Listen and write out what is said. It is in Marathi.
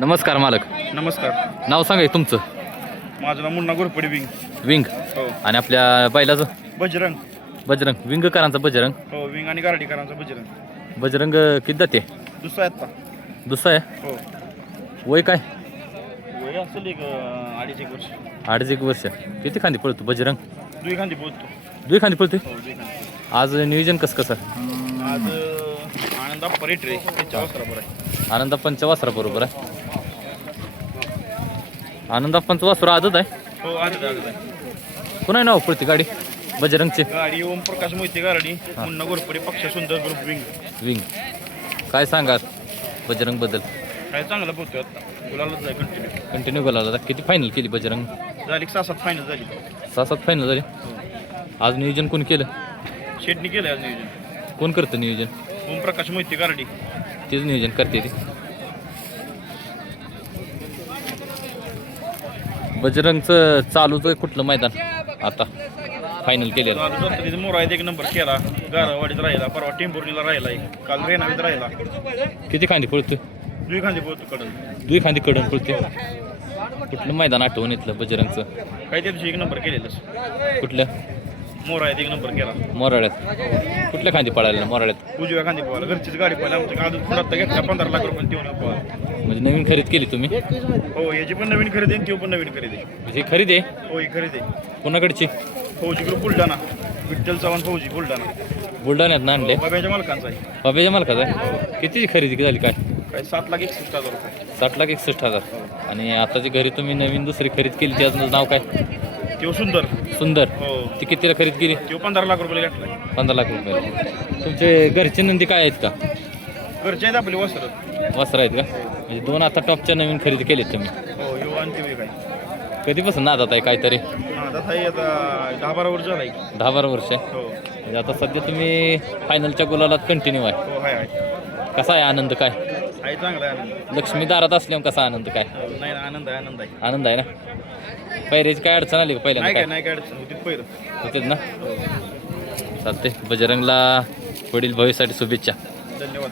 नमस्कार मालक. नमस्कार. नाव सांगा की तुमचं. माझं नाव मुन्ना घोरपडे विंग. विंग. हो. आणि आपल्या बैलाचं बजरंग. बजरंग. विंगकरांचा बजरंग. हो, विंग आणि गारडीकरांचा बजरंग. बजरंग किती जाते? दुसरा आहे आता. दुसरा आहे. हो. वय काय? वय असेल एक 2.5-1 वर्ष. 2.5 वर्ष. किती खांदी पळतो बजरंग? दुई खांदी बोलतो. दुई खांदी पळते. हो, दुई खांदी. आज नियोजन कसं? आज आनंद परेट रे त्याच्या वस्त्रावर आहे. आनंदाप्पांच्या वासरा बरोबर आहे. आनंदाप्पांचं वासरा आजच आहे. हो, आजच आहे. कोणा नाव पळते गाडी बजरंगचे? गाडी ओम प्रकाश मोहिते गारडी, मुन्ना घोरपडे, पक्ष सुंदर ग्रुप विंग. विंग. काय सांगा बजरंग बद्दल? काय चांगला बोलतोय आता. गुलालच आहे कंटिन्यू बोलायला. किती फायनल केली बजरंग? झाली 6-7 फायनल झाली. 6-7 फायनल झाली. आज नियोजन कोण केलं? शेटनी केलं आज नियोजन. कोण करतं नियोजन? ओम प्रकाश मोहिते गारडी. तेच नियोजन करते ती. बजरंगचं चालूच आहे कुठलं मैदान आता फायनल केलेलं? चालू जातं तिथे मोरायत 1 नंबर केला. गारावाडीत राहिला, परवा टेंभुर्णीला राहिला, काल रेणावीत राहिला. किती खांदी पळतोय? दुई खांदी बोलतो कडल. दुई खांदी कडून पळते. कुठलं मैदान आठवण येतलं बजरंगचं? काही त्या दिवशी 1 नंबर केलेलं. कुठलं? मोरायत 1 नंबर केला. मोराळ्यात. कुठल्या खांदी पळायला मोराळ्यात? उजव्या खांदी पोहायला घरचीच गाडी पाहिली आमच्या अजून पुढात घेतला 15 लाख रुपये देऊन पोहायला. म्हणजे नवीन खरेदी केली तुम्ही? हो, याची पण नवीन खरेदी आणि ती पण नवीन खरेदी. म्हणजे खरेदी आहे? हो, ही खरेदी. कोणाकडची? फौजी ग्रुप बुलढाणा. विठ्ठल चव्हाण फौजी बुलढाणा. बुलढाण्यात ना आणले? बाब्याच्या मालकांचा आहे. बाबेच्या मालकाचा आहे. कितीची खरेदी झाली काय? काय 7,61,000 रुपये. 7,61,000. आणि आता जी घरी तुम्ही नवीन दुसरी खरेदी केली त्याचं नाव काय? तो सुंदर. सुंदर. हो, ती कितीला खरेदी केली? तो 15 लाख रुपये घेतलाय. 15 लाख रुपये. तुमचे घरचे नंदी काय आहेत का? घरचे आहेत आपली वस्त्र. वस्त्र आहेत का? म्हणजे 2 आता टॉपच्या नवीन खरेदी केलीत तुम्ही. हो, यो आणि ते काय. कधीपासून नादात आहे काहीतरी? आता आहे आता 10-12 वर्ष झाला. 10-12 वर्ष आहे. हो. म्हणजे आता सध्या तुम्ही फायनलच्या गुलालात कंटिन्यू आहे. हो, आहे. कसा आहे आनंद? काय आहे चांगला आहे आनंद. लक्ष्मी दारात असल्यावर कसा आनंद? काय हो, नाही आनंद आहे, आनंद आहे. आनंद आहे ना? पैऱ्याची काय अडचण आली का पहिल्यांदा? नाही काय अडचण होती पहिलं. होतेच ना? चालते. बजरंगला पुढील भविष्यासाठी शुभेच्छा. धन्यवाद.